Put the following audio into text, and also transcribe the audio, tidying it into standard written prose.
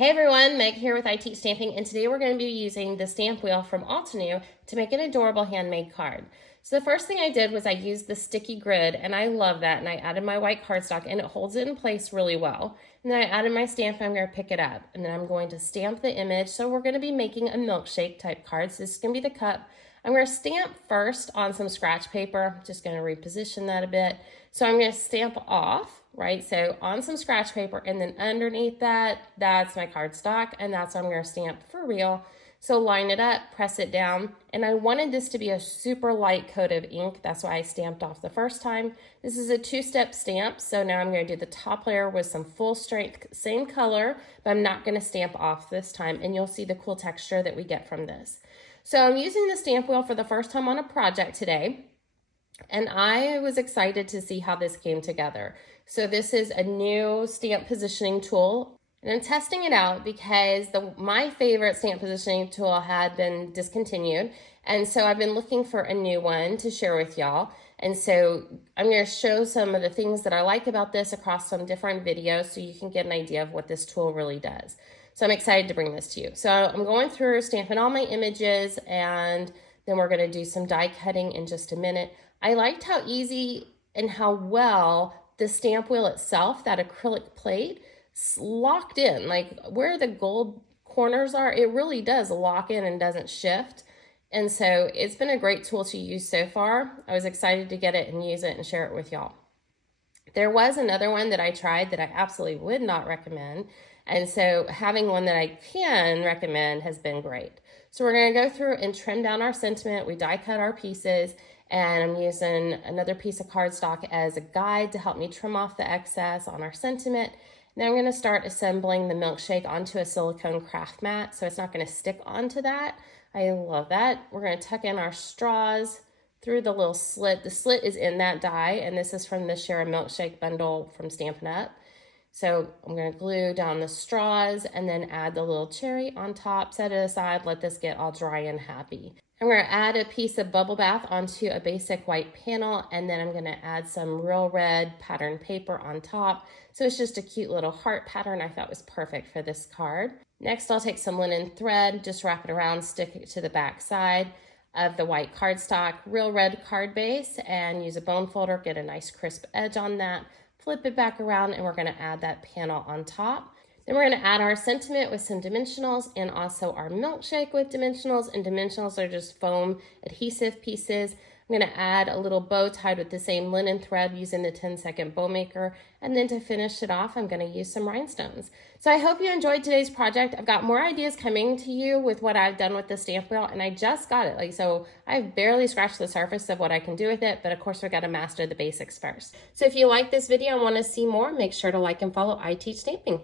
Hey everyone, Meg here with I Teach Stamping, and today we're going to be using the stamp wheel from Altenew to make an adorable handmade card. So the first thing I did was I used the sticky grid, and I love that, and I added my white cardstock, and it holds it in place really well. And then I added my stamp, and I'm going to pick it up, and then I'm going to stamp the image. So we're going to be making a milkshake type card. So this is going to be the cup. I'm going to stamp first on some scratch paper. I'm just going to reposition that a bit. So I'm going to stamp off, right? So on some scratch paper, and then underneath that, that's my cardstock, and that's what I'm going to stamp for real. So line it up, press it down, and I wanted this to be a super light coat of ink. That's why I stamped off the first time. This is a two-step stamp, so now I'm going to do the top layer with some full strength, same color, but I'm not going to stamp off this time, and you'll see the cool texture that we get from this. So I'm using the stamp wheel for the first time on a project today, and I was excited to see how this came together. So this is a new stamp positioning tool, and I'm testing it out because my favorite stamp positioning tool had been discontinued, and so I've been looking for a new one to share with y'all. And so I'm going to show some of the things that I like about this across some different videos so you can get an idea of what this tool really does. So I'm excited to bring this to you. So I'm going through stamping all my images, and then we're going to do some die cutting in just a minute. I liked how easy and how well the stamp wheel itself, that acrylic plate, locked in. Like where the gold corners are, it really does lock in and doesn't shift. And so it's been a great tool to use so far. I was excited to get it and use it and share it with y'all. There was another one that I tried that I absolutely would not recommend. And so having one that I can recommend has been great. So we're going to go through and trim down our sentiment. We die cut our pieces, and I'm using another piece of cardstock as a guide to help me trim off the excess on our sentiment. Now I'm going to start assembling the milkshake onto a silicone craft mat so it's not going to stick onto that. I love that. We're going to tuck in our straws through the little slit. The slit is in that die, and this is from the Share a Milkshake bundle from Stampin' Up. So I'm going to glue down the straws and then add the little cherry on top, set it aside, let this get all dry and happy. I'm going to add a piece of bubble bath onto a basic white panel, and then I'm going to add some real red pattern paper on top. So it's just a cute little heart pattern I thought was perfect for this card. Next, I'll take some linen thread, just wrap it around, stick it to the back side of the white cardstock, real red card base, and use a bone folder, get a nice crisp edge on that. Flip it back around, and we're going to add that panel on top. Then we're going to add our sentiment with some dimensionals, and also our milkshake with dimensionals. And dimensionals are just foam adhesive pieces. I'm going to add a little bow tied with the same linen thread using the 10-second bow maker. And then to finish it off, I'm going to use some rhinestones. So I hope you enjoyed today's project. I've got more ideas coming to you with what I've done with the stamp wheel, and I just got it. So I've barely scratched the surface of what I can do with it, but of course we've got to master the basics first. So if you like this video and want to see more, make sure to like and follow I Teach Stamping.